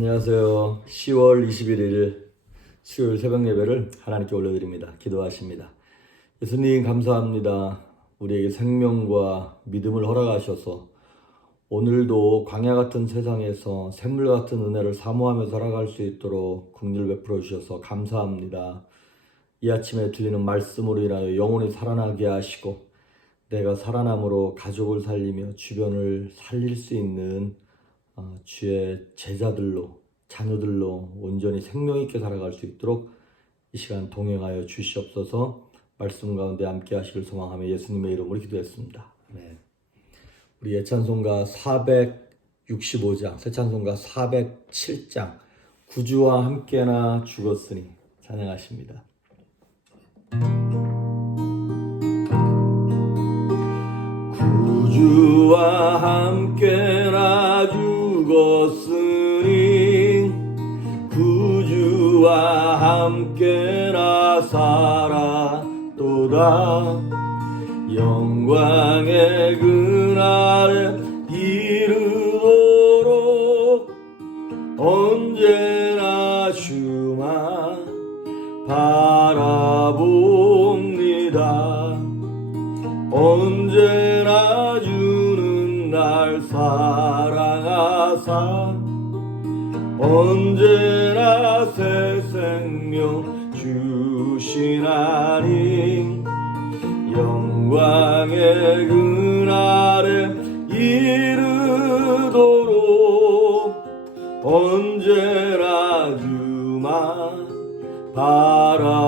안녕하세요. 10월 21일 수요일 새벽 예배를 하나님께 올려드립니다. 기도하십니다. 예수님 감사합니다. 우리에게 생명과 믿음을 허락하셔서 오늘도 광야 같은 세상에서 샘물 같은 은혜를 사모하며 살아갈 수 있도록 긍휼 베풀어 주셔서 감사합니다. 이 아침에 들리는 말씀으로 인하여 영혼이 살아나게 하시고 내가 살아남으로 가족을 살리며 주변을 살릴 수 있는 주의 제자들로 자녀들로 온전히 생명 있게 살아갈 수 있도록 이 시간 동행하여 주시옵소서. 말씀 가운데 함께 하시길 소망하며 예수님의 이름으로 기도했습니다. 아멘. 우리 예찬송가 465장 새찬송가 407장 구주와 함께나 죽었으니 찬양하십니다. 구주와 함께나 죽었으니 구주와 함께나 살았도다. 영광의 그날에 이르도록 언제나 주만 바라봅니다. 언제나 주는 날 사랑하사 언제나 새 생명 주시나니 영광의 그날에 이르도록 언제나 주만 바라봅니다.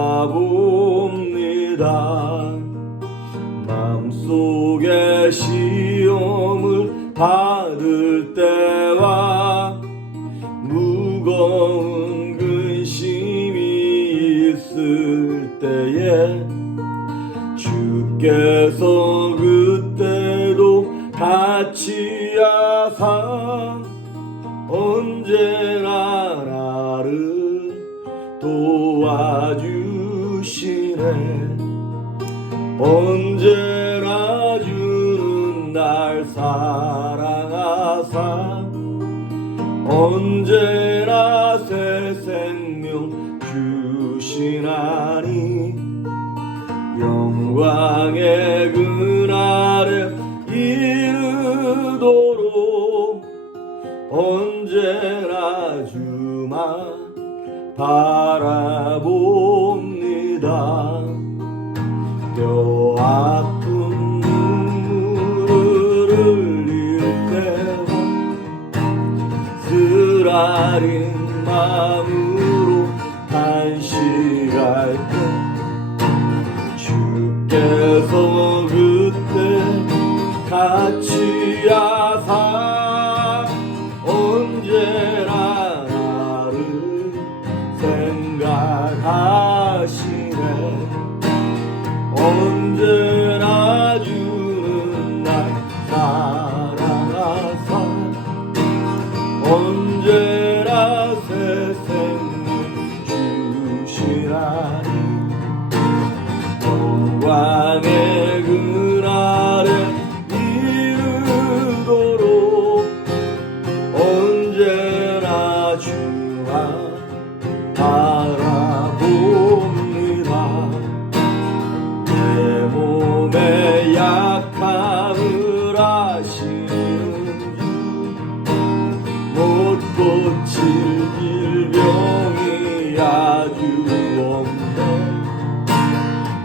마음속에 시험을 받을 때와 무거운 근심이 있을 때에 주께서 그때도 같이 하사 언제나 나를 도와주시네. 언제나 주는 날 사랑하사 언제나 새 생명 주시나니 영광의 그날에 이르도록 언제나 주만 바라봅니다. 뼈 아픈 눈물을 흘릴 때와 쓰라린 마음으로 탄식할 때 주께서 그때 같이 하사 언제나 나를 생각하시네. 언제나 주는 날 사랑하사 언제나 새 생명 주시나니 영광의 그날에 이르도록 언제나 주만 바라봅니다. 내 몸의 약함을 아시는 주 못 고칠 질병이 아주 없네.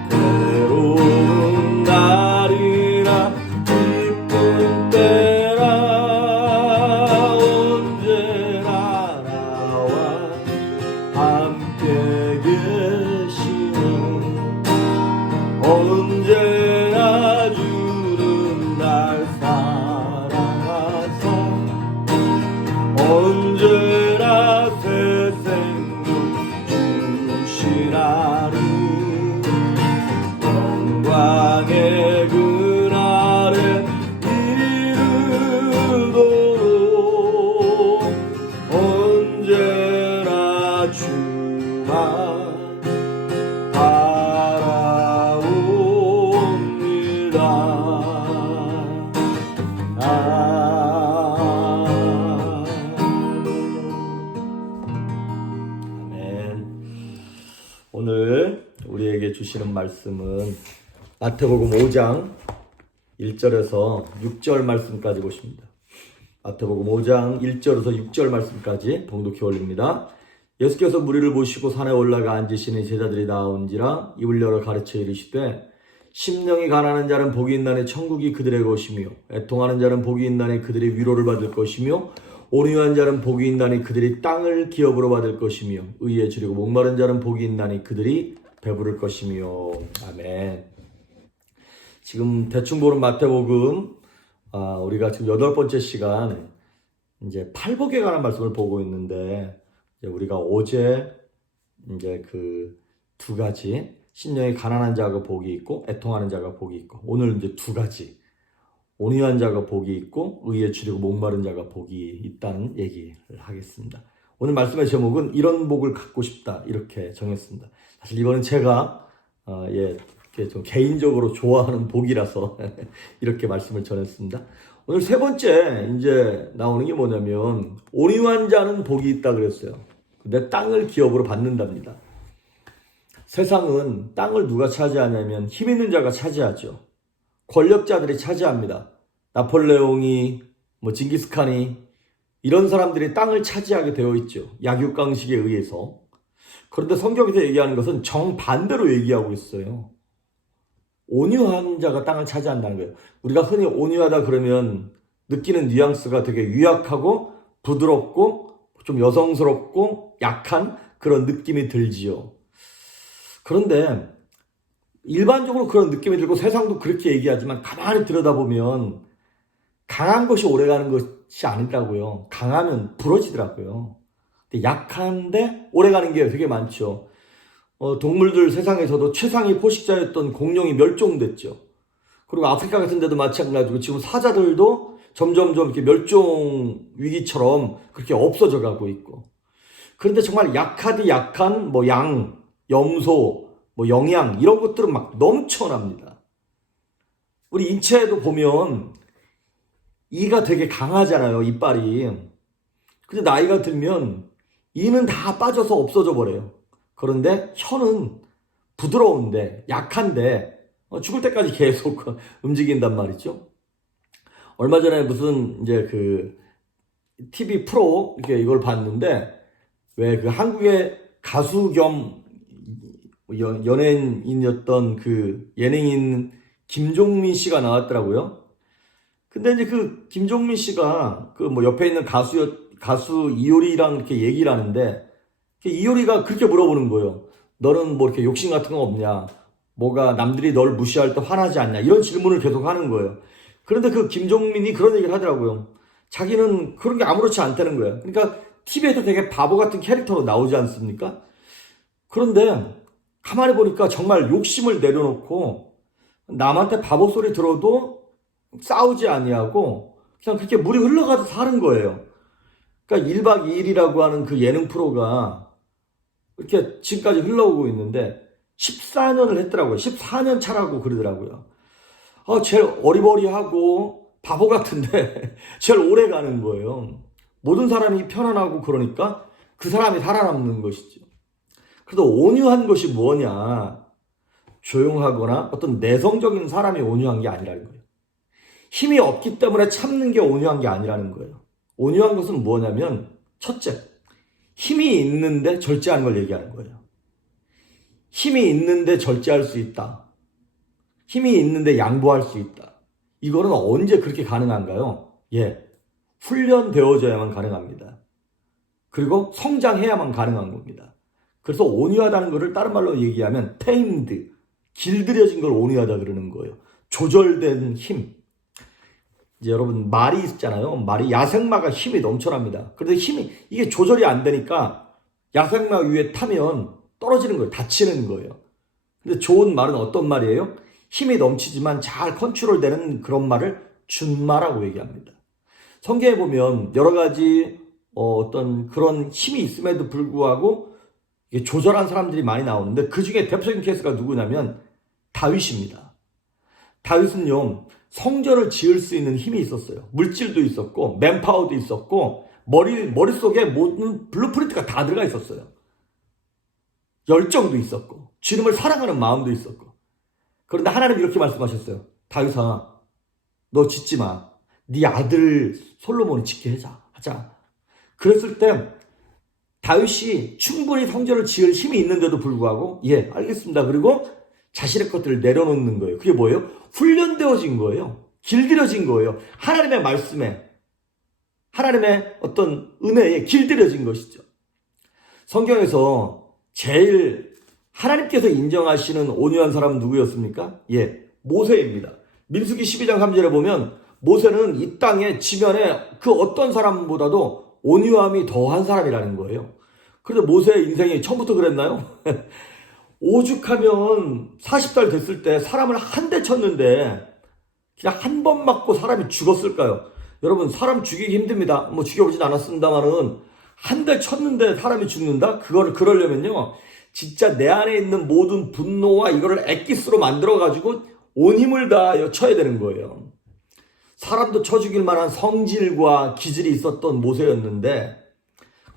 괴로운 날이나 기쁜 때나 언제나 나와 함께 계시네. 언제나 주는 날 사랑하사 언제나 새 생명 주시나니 영광의 그날에 이르도록 언제나 주만 바라옵니다. 주시는 말씀은 마태복음 5장 1절에서 6절 말씀까지 보십니다. 마태복음 5장 1절에서 6절 말씀까지 봉독해 올립니다. 예수께서 무리를 모시고 산에 올라가 앉으시니 제자들이 나온지라 입을 열어 가르쳐 이르시되 심령이 가난한 자는 복이 있나니 천국이 그들의 것이며 애통하는 자는 복이 있나니 그들이 위로를 받을 것이며 온유한 자는 복이 있나니 그들이 땅을 기업으로 받을 것이며 의에 주리고 목마른 자는 복이 있나니 그들이 배부를 것이며. 아멘. 지금 대충 보는 마태복음 우리가 지금 8번째 시간 이제 팔복에 관한 말씀을 보고 있는데 이제 우리가 어제 이제 그 두 가지 심령이 가난한 자가 복이 있고 애통하는 자가 복이 있고 오늘 이제 두 가지 온유한 자가 복이 있고 의에 주리고 목마른 자가 복이 있다는 얘기를 하겠습니다. 오늘 말씀의 제목은 이런 복을 갖고 싶다 이렇게 정했습니다. 사실 이거는 제가 좀 개인적으로 좋아하는 복이라서 이렇게 말씀을 전했습니다. 오늘 세 번째 이제 나오는 게 뭐냐면 온유한 자는 복이 있다 그랬어요. 근데 땅을 기업으로 받는답니다. 세상은 땅을 누가 차지하냐면 힘 있는 자가 차지하죠. 권력자들이 차지합니다. 나폴레옹이 징기스칸이 이런 사람들이 땅을 차지하게 되어 있죠. 약육강식에 의해서. 그런데 성경에서 얘기하는 것은 정반대로 얘기하고 있어요. 온유한 자가 땅을 차지한다는 거예요. 우리가 흔히 온유하다 그러면 느끼는 뉘앙스가 되게 유약하고 부드럽고 좀 여성스럽고 약한 그런 느낌이 들지요. 그런데 일반적으로 그런 느낌이 들고 세상도 그렇게 얘기하지만 가만히 들여다보면 강한 것이 오래가는 것이 아니더라고요. 강하면 부러지더라고요. 근데 약한데 오래가는 게 되게 많죠. 동물들 세상에서도 최상위 포식자였던 공룡이 멸종됐죠. 그리고 아프리카 같은 데도 마찬가지고 지금 사자들도 점점점 이렇게 멸종 위기처럼 그렇게 없어져 가고 있고. 그런데 정말 약하디 약한 양, 염소, 영양 이런 것들은 막 넘쳐납니다. 우리 인체에도 보면 이가 되게 강하잖아요. 이빨이. 근데 나이가 들면 이는 다 빠져서 없어져 버려요. 그런데 혀는 부드러운데 약한데 죽을 때까지 계속 움직인단 말이죠. 얼마 전에 무슨 이제 그 TV 프로 이걸 봤는데 왜 그 한국의 가수 겸 연예인이었던 그 예능인 김종민 씨가 나왔더라고요. 근데 이제 그 김종민 씨가 그 옆에 있는 가수 이효리랑 이렇게 얘기를 하는데 이효리가 그렇게 물어보는 거예요. 너는 이렇게 욕심 같은 거 없냐? 뭐가 남들이 널 무시할 때 화나지 않냐? 이런 질문을 계속 하는 거예요. 그런데 그 김종민이 그런 얘기를 하더라고요. 자기는 그런 게 아무렇지 않다는 거예요. 그러니까 TV에도 되게 바보 같은 캐릭터로 나오지 않습니까? 그런데 가만히 보니까 정말 욕심을 내려놓고 남한테 바보 소리 들어도 싸우지 아니하고 그냥 그렇게 물이 흘러가도 사는 거예요. 그러니까 1박 2일이라고 하는 그 예능 프로가 이렇게 지금까지 흘러오고 있는데 14년을 했더라고요. 14년 차라고 그러더라고요. 제일 어리버리하고 바보 같은데 제일 오래 가는 거예요. 모든 사람이 편안하고 그러니까 그 사람이 살아남는 것이죠. 그래도 온유한 것이 뭐냐? 조용하거나 어떤 내성적인 사람이 온유한 게 아니라는 거예요. 힘이 없기 때문에 참는 게 온유한 게 아니라는 거예요. 온유한 것은 뭐냐면 첫째, 힘이 있는데 절제하는 걸 얘기하는 거예요. 힘이 있는데 절제할 수 있다. 힘이 있는데 양보할 수 있다. 이거는 언제 그렇게 가능한가요? 훈련되어져야만 가능합니다. 그리고 성장해야만 가능한 겁니다. 그래서 온유하다는 것을 다른 말로 얘기하면 tamed, 길들여진 걸 온유하다 그러는 거예요. 조절된 힘. 이제 여러분 말이 있잖아요. 말이 야생마가 힘이 넘쳐납니다. 그런데 이게 조절이 안 되니까 야생마 위에 타면 떨어지는 거예요. 다치는 거예요. 근데 좋은 말은 어떤 말이에요? 힘이 넘치지만 잘 컨트롤되는 그런 말을 준마라고 얘기합니다. 성경에 보면 여러 가지 어떤 그런 힘이 있음에도 불구하고 조절한 사람들이 많이 나오는데 그 중에 대표적인 케이스가 누구냐면 다윗입니다. 다윗은요, 성전을 지을 수 있는 힘이 있었어요. 물질도 있었고 맨파워도 있었고 머릿속에 모든 블루프린트가 다 들어가 있었어요. 열정도 있었고 주님을 사랑하는 마음도 있었고. 그런데 하나님 이렇게 말씀하셨어요. 다윗아, 너 짓지 마. 네 아들 솔로몬을 짓게 하자. 그랬을 때 다윗이 충분히 성전을 지을 힘이 있는데도 불구하고 예, 알겠습니다. 그리고 자신의 것들을 내려놓는 거예요. 그게 뭐예요? 훈련되어진 거예요. 길들여진 거예요. 하나님의 말씀에, 하나님의 어떤 은혜에 길들여진 것이죠. 성경에서 제일 하나님께서 인정하시는 온유한 사람은 누구였습니까? 예, 모세입니다. 민수기 12장 3절에 보면 모세는 이 땅의 지면에 그 어떤 사람보다도 온유함이 더한 사람이라는 거예요. 그런데 모세의 인생이 처음부터 그랬나요? 오죽하면 40살 됐을 때 사람을 한 대 쳤는데 그냥 한 번 맞고 사람이 죽었을까요? 여러분, 사람 죽이기 힘듭니다. 뭐 죽여보진 않았습니다만은 한 대 쳤는데 사람이 죽는다? 그러려면요, 진짜 내 안에 있는 모든 분노와 이거를 엑기스로 만들어가지고 온 힘을 다하여 쳐야 되는 거예요. 사람도 쳐 죽일 만한 성질과 기질이 있었던 모세였는데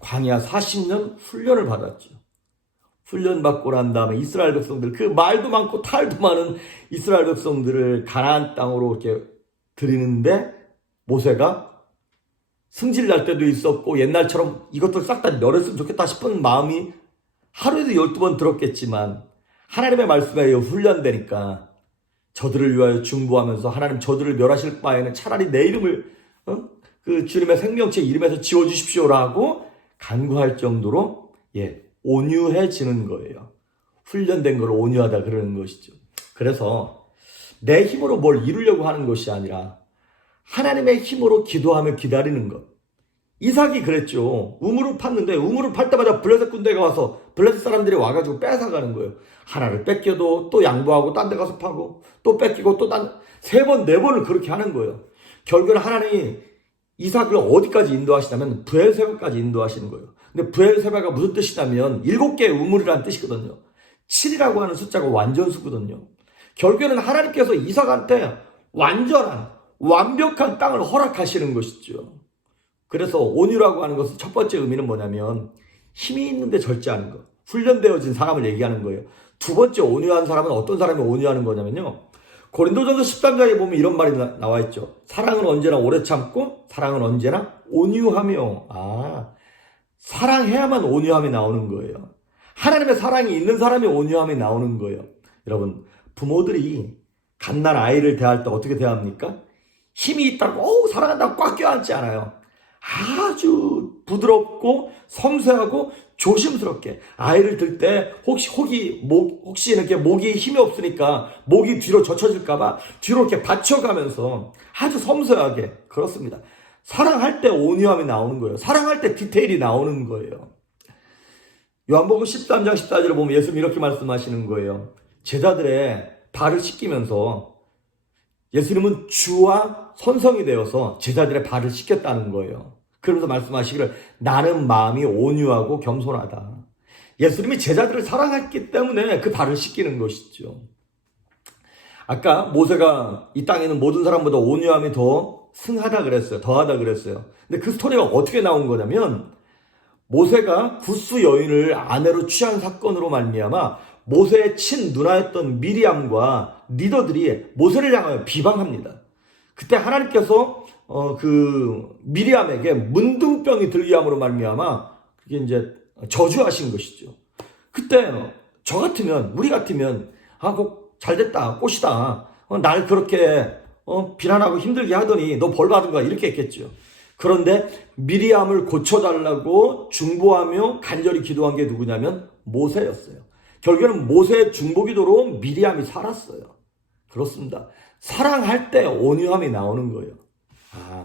광야 40년 훈련을 받았죠. 훈련 받고 난 다음에 이스라엘 백성들, 그 말도 많고 탈도 많은 이스라엘 백성들을 가나안 땅으로 이렇게 들이는데 모세가 승질 날 때도 있었고 옛날처럼 이것들 싹 다 멸했으면 좋겠다 싶은 마음이 하루에도 12번 들었겠지만 하나님의 말씀에 의해 훈련되니까 저들을 위하여 중보하면서 하나님 저들을 멸하실 바에는 차라리 내 이름을 그 주님의 생명체 이름에서 지워주십시오라고 간구할 정도로 예, 온유해지는 거예요. 훈련된 걸 온유하다 그러는 것이죠. 그래서 내 힘으로 뭘 이루려고 하는 것이 아니라 하나님의 힘으로 기도하며 기다리는 것. 이삭이 그랬죠. 우물을 팠는데 우물을 팔 때마다 블레셋 군대가 와서 블레셋 사람들이 와가지고 뺏어가는 거예요. 하나를 뺏겨도 또 양보하고 딴 데 가서 파고 또 뺏기고 또 세 번, 네 번을 그렇게 하는 거예요. 결국은 하나님이 이삭을 어디까지 인도하시냐면 브엘세바까지 인도하시는 거예요. 근데 브엘세바가 무슨 뜻이냐면 7개의 우물이라는 뜻이거든요. 7이라고 하는 숫자가 완전수거든요. 결국에는 하나님께서 이삭한테 완벽한 땅을 허락하시는 것이죠. 그래서 온유라고 하는 것은 첫 번째 의미는 뭐냐면 힘이 있는데 절제하는 것. 훈련되어진 사람을 얘기하는 거예요. 두 번째 온유한 사람은 어떤 사람이 온유하는 거냐면요. 고린도전서 13장에 보면 이런 말이 나와 있죠. 사랑은 언제나 오래 참고 사랑은 언제나 온유하며. 사랑해야만 온유함이 나오는 거예요. 하나님의 사랑이 있는 사람이 온유함이 나오는 거예요. 여러분, 부모들이 갓난 아이를 대할 때 어떻게 대합니까? 힘이 있다고 사랑한다고 꽉 껴안지 않아요. 아주 부드럽고 섬세하고 조심스럽게 아이를 들 때 혹시 이렇게 목이 힘이 없으니까 목이 뒤로 젖혀질까봐 뒤로 이렇게 받쳐가면서 아주 섬세하게. 그렇습니다. 사랑할 때 온유함이 나오는 거예요. 사랑할 때 디테일이 나오는 거예요. 요한복음 13장 14절을 보면 예수님이 이렇게 말씀하시는 거예요. 제자들의 발을 씻기면서 예수님은 주와 선성이 되어서 제자들의 발을 씻겼다는 거예요. 그러면서 말씀하시기를 나는 마음이 온유하고 겸손하다. 예수님이 제자들을 사랑했기 때문에 그 발을 씻기는 것이죠. 아까 모세가 이 땅에 있는 모든 사람보다 온유함이 더 승하다 그랬어요. 더하다 그랬어요. 근데 그 스토리가 어떻게 나온 거냐면 모세가 구스 여인을 아내로 취한 사건으로 말미암아 모세의 친누나였던 미리암과 리더들이 모세를 향하여 비방합니다. 그때 하나님께서 미리암에게 문둥병이 들게 함으로 말미암아 그게 이제 저주하신 것이죠. 그때 저 같으면 우리 같으면 꼭 잘됐다 꽃이다 날 그렇게 비난하고 힘들게 하더니 너 벌 받은 거야 이렇게 했겠죠. 그런데 미리암을 고쳐달라고 중보하며 간절히 기도한 게 누구냐면 모세였어요. 결국에는 모세의 중보기도로 미리암이 살았어요. 그렇습니다. 사랑할 때 온유함이 나오는 거예요.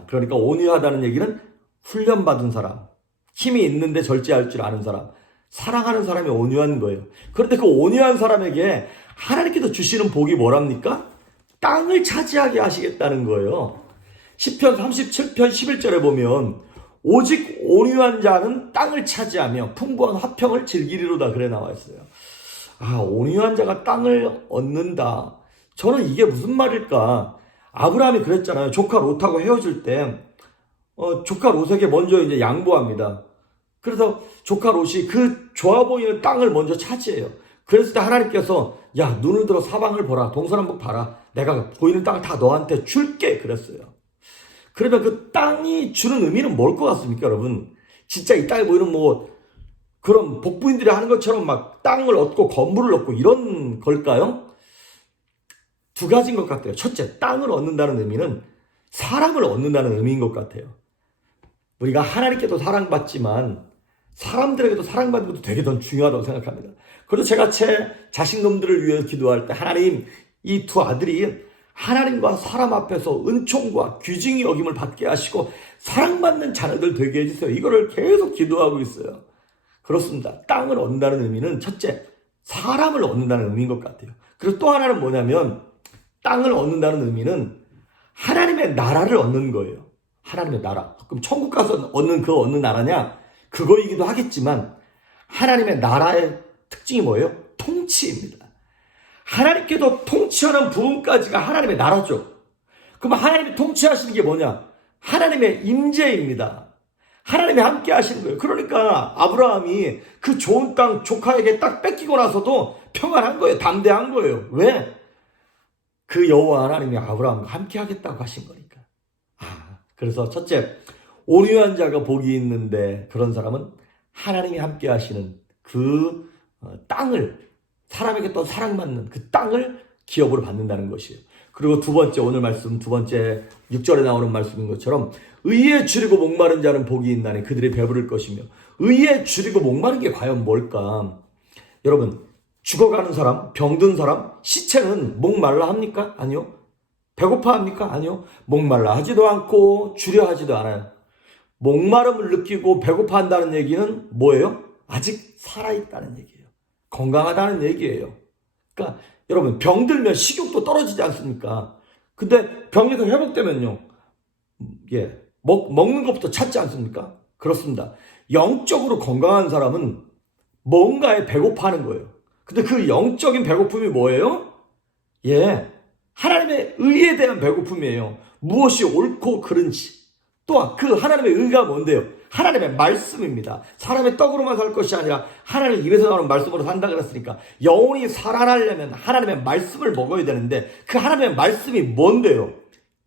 그러니까 온유하다는 얘기는 훈련받은 사람, 힘이 있는데 절제할 줄 아는 사람, 사랑하는 사람이 온유한 거예요. 그런데 그 온유한 사람에게 하나님께서 주시는 복이 뭐랍니까? 땅을 차지하게 하시겠다는 거예요. 시편 37편 11절에 보면 오직 온유한 자는 땅을 차지하며 풍부한 화평을 즐기리로다 그래 나와 있어요. 온유한 자가 땅을 얻는다. 저는 이게 무슨 말일까? 아브라함이 그랬잖아요. 조카 롯하고 헤어질 때 조카 롯에게 먼저 이제 양보합니다. 그래서 조카 롯이 그 좋아 보이는 땅을 먼저 차지해요. 그랬을 때 하나님께서 야, 눈을 들어 사방을 보라, 동서남북 봐라, 내가 보이는 땅을 다 너한테 줄게 그랬어요. 그러면 그 땅이 주는 의미는 뭘 것 같습니까, 여러분? 진짜 이 땅에 보이는 뭐 그런 복부인들이 하는 것처럼 막 땅을 얻고 건물을 얻고 이런 걸까요? 두 가지인 것 같아요. 첫째, 땅을 얻는다는 의미는 사람을 얻는다는 의미인 것 같아요. 우리가 하나님께도 사랑받지만 사람들에게도 사랑받는 것도 되게 더 중요하다고 생각합니다. 그래서 제가 제 자식놈들을 위해 기도할 때 하나님, 이 두 아들이 하나님과 사람 앞에서 은총과 귀중히 여김을 받게 하시고 사랑받는 자녀들 되게 해주세요. 이거를 계속 기도하고 있어요. 그렇습니다. 땅을 얻는다는 의미는 첫째, 사람을 얻는다는 의미인 것 같아요. 그리고 또 하나는 뭐냐면 땅을 얻는다는 의미는 하나님의 나라를 얻는 거예요. 하나님의 나라. 그럼 천국 가서 얻는 나라냐? 그거이기도 하겠지만 하나님의 나라의 특징이 뭐예요? 통치입니다. 하나님께도 통치하는 부분까지가 하나님의 나라죠. 그럼 하나님이 통치하시는 게 뭐냐? 하나님의 임재입니다. 하나님이 함께 하시는 거예요. 그러니까 아브라함이 그 좋은 땅 조카에게 딱 뺏기고 나서도 평안한 거예요. 담대한 거예요. 왜? 그 여호와 하나님이 아브라함과 함께 하겠다고 하신 거니까. 그래서 첫째, 온유한 자가 복이 있는데 그런 사람은 하나님이 함께 하시는 그 땅을, 사람에게 또 사랑받는 그 땅을 기업으로 받는다는 것이에요. 그리고 두 번째, 오늘 말씀 두 번째 6절에 나오는 말씀인 것처럼 의에 줄이고 목마른 자는 복이 있나니 그들이 배부를 것이며, 의에 줄이고 목마른 게 과연 뭘까? 여러분, 죽어가는 사람, 병든 사람, 시체는 목말라 합니까? 아니요. 배고파 합니까? 아니요. 목말라 하지도 않고 주려 하지도 않아요. 목마름을 느끼고 배고파 한다는 얘기는 뭐예요? 아직 살아있다는 얘기예요. 건강하다는 얘기예요. 그러니까 여러분, 병들면 식욕도 떨어지지 않습니까? 근데 병에서 회복되면요, 먹는 것부터 찾지 않습니까? 그렇습니다. 영적으로 건강한 사람은 뭔가에 배고파하는 거예요. 근데 그 영적인 배고픔이 뭐예요? 하나님의 의에 대한 배고픔이에요. 무엇이 옳고 그른지. 또한 그 하나님의 의가 뭔데요? 하나님의 말씀입니다. 사람의 떡으로만 살 것이 아니라 하나님 입에서 나오는 말씀으로 산다 그랬으니까 영혼이 살아나려면 하나님의 말씀을 먹어야 되는데 그 하나님의 말씀이 뭔데요?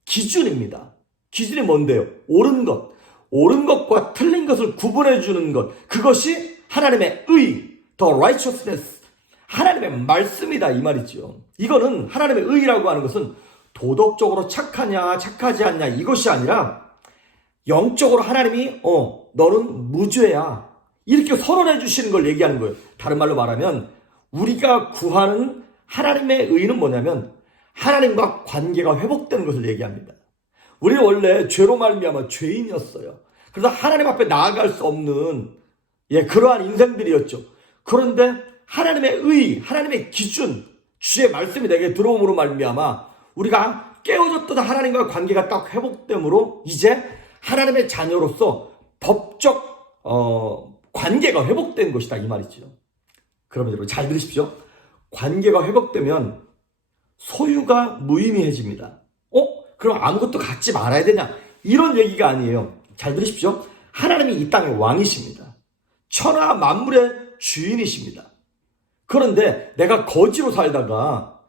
기준입니다. 기준이 뭔데요? 옳은 것. 옳은 것과 틀린 것을 구분해 주는 것. 그것이 하나님의 의, the righteousness. 하나님의 말씀이다 이 말이죠. 이거는 하나님의 의라고 하는 것은 도덕적으로 착하냐 착하지 않냐 이것이 아니라 영적으로 하나님이 너는 무죄야 이렇게 선언해 주시는 걸 얘기하는 거예요. 다른 말로 말하면 우리가 구하는 하나님의 의는 뭐냐면 하나님과 관계가 회복되는 것을 얘기합니다. 우리는 원래 죄로 말미암아 죄인이었어요. 그래서 하나님 앞에 나아갈 수 없는 그러한 인생들이었죠. 그런데 하나님의 의, 하나님의 기준, 주의 말씀이 내게 들어옴으로 말미암아 우리가 깨어졌던 하나님과 관계가 딱 회복됨으로 이제 하나님의 자녀로서 법적 관계가 회복된 것이다 이 말이죠. 그러면 여러분 잘 들으십시오. 관계가 회복되면 소유가 무의미해집니다. 그럼 아무것도 갖지 말아야 되냐? 이런 얘기가 아니에요. 잘 들으십시오. 하나님이 이 땅의 왕이십니다. 천하 만물의 주인이십니다. 그런데 내가 거지로 살다가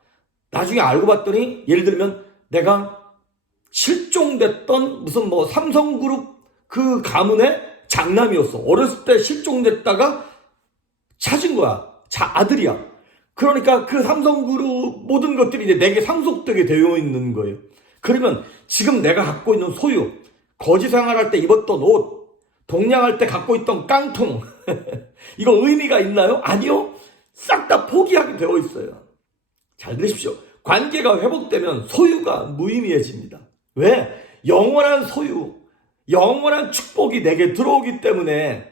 나중에 알고 봤더니 예를 들면 내가 실종됐던 무슨 삼성그룹 그 가문의 장남이었어. 어렸을 때 실종됐다가 찾은 거야. 아들이야. 그러니까 그 삼성그룹 모든 것들이 이제 내게 상속되게 되어 있는 거예요. 그러면 지금 내가 갖고 있는 소유, 거지 생활할 때 입었던 옷, 동냥할 때 갖고 있던 깡통 이거 의미가 있나요? 아니요. 싹 다 포기하게 되어 있어요. 잘 들으십시오. 관계가 회복되면 소유가 무의미해집니다. 왜? 영원한 소유, 영원한 축복이 내게 들어오기 때문에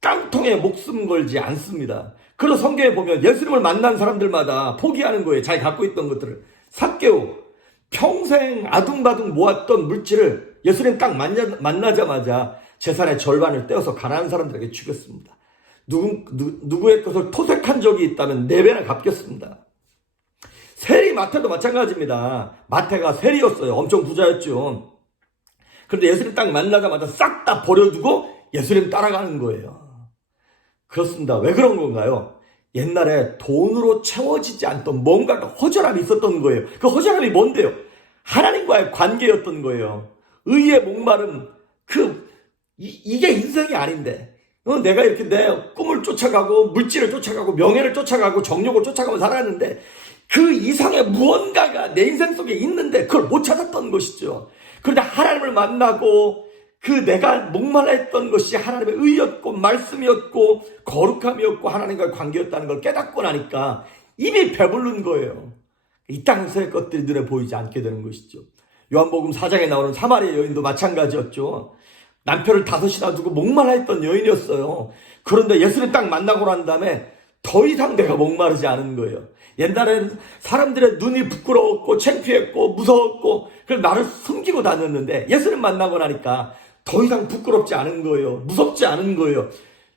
깡통에 목숨 걸지 않습니다. 그래서 성경에 보면 예수님을 만난 사람들마다 포기하는 거예요. 자기 갖고 있던 것들을. 삭개오, 평생 아둥바둥 모았던 물질을 예수님 딱 만나자마자 재산의 절반을 떼어서 가난한 사람들에게 주겠습니다. 누구의 것을 토색한 적이 있다면 4배나 갚겠습니다. 세리 마태도 마찬가지입니다. 마태가 세리였어요. 엄청 부자였죠. 그런데 예수님 딱 만나자마자 싹 다 버려두고 예수님 따라가는 거예요. 그렇습니다. 왜 그런 건가요? 옛날에 돈으로 채워지지 않던 뭔가 허전함이 있었던 거예요. 그 허전함이 뭔데요? 하나님과의 관계였던 거예요. 의의 목마름, 이게 인생이 아닌데. 내가 이렇게 내 꿈을 쫓아가고, 물질을 쫓아가고, 명예를 쫓아가고, 정욕을 쫓아가고 살았는데, 그 이상의 무언가가 내 인생 속에 있는데, 그걸 못 찾았던 것이죠. 그런데 하나님을 만나고, 내가 목말라 했던 것이 하나님의 의였고, 말씀이었고, 거룩함이었고, 하나님과의 관계였다는 걸 깨닫고 나니까, 이미 배부른 거예요. 이 땅에서의 것들이 눈에 보이지 않게 되는 것이죠. 요한복음 4장에 나오는 사마리아 여인도 마찬가지였죠. 남편을 5이나 두고 목말라 했던 여인이었어요. 그런데 예수님 딱 만나고 난 다음에 더 이상 내가 목마르지 않은 거예요. 옛날에는 사람들의 눈이 부끄러웠고 창피했고 무서웠고 그래서 나를 숨기고 다녔는데 예수님 만나고 나니까 더 이상 부끄럽지 않은 거예요. 무섭지 않은 거예요.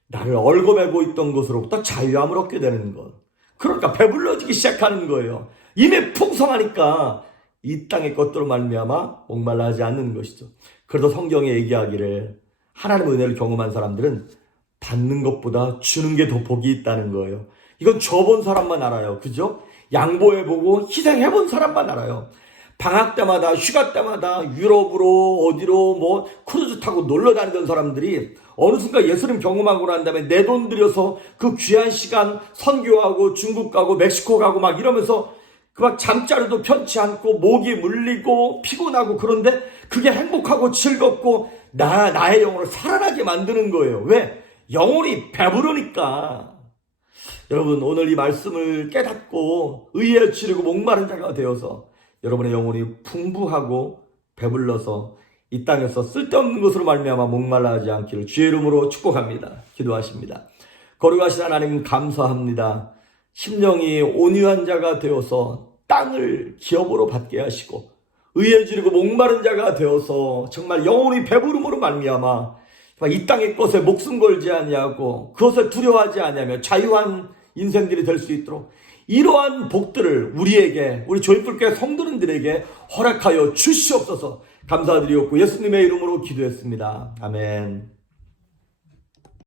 나를 얽어매고 있던 것으로부터 자유함을 얻게 되는 것. 그러니까 배불러지기 시작하는 거예요. 이미 풍성하니까 이 땅의 것들로 말미암아 목말라 하지 않는 것이죠. 그래도 성경에 얘기하기를 하나님의 은혜를 경험한 사람들은 받는 것보다 주는 게 더 복이 있다는 거예요. 이건 줘본 사람만 알아요. 그죠? 양보해보고 희생해본 사람만 알아요. 방학 때마다 휴가 때마다 유럽으로 어디로 크루즈 타고 놀러 다니던 사람들이 어느 순간 예수님 경험하고 난 다음에 내 돈 들여서 그 귀한 시간 선교하고 중국 가고 멕시코 가고 막 이러면서 막 잠자리도 편치 않고 목이 물리고 피곤하고 그런데 그게 행복하고 즐겁고 나의 영혼을 살아나게 만드는 거예요. 왜? 영혼이 배부르니까. 여러분 오늘 이 말씀을 깨닫고 의에 지르고 목마른 자가 되어서 여러분의 영혼이 풍부하고 배불러서 이 땅에서 쓸데없는 것으로 말미암아 목말라 하지 않기를 주의 이름으로 축복합니다. 기도하십니다. 거룩하신 하나님 감사합니다. 심령이 온유한 자가 되어서 땅을 기업으로 받게 하시고 의에 지르고 목마른 자가 되어서 정말 영혼이 배부름으로 말미암아 이 땅의 것에 목숨 걸지 아니하고 그것을 두려워하지 아니하며 자유한 인생들이 될 수 있도록 이러한 복들을 우리에게 우리 조이풀교회 성도님들에게 허락하여 주시옵소서. 감사드리옵고 예수님의 이름으로 기도했습니다. 아멘.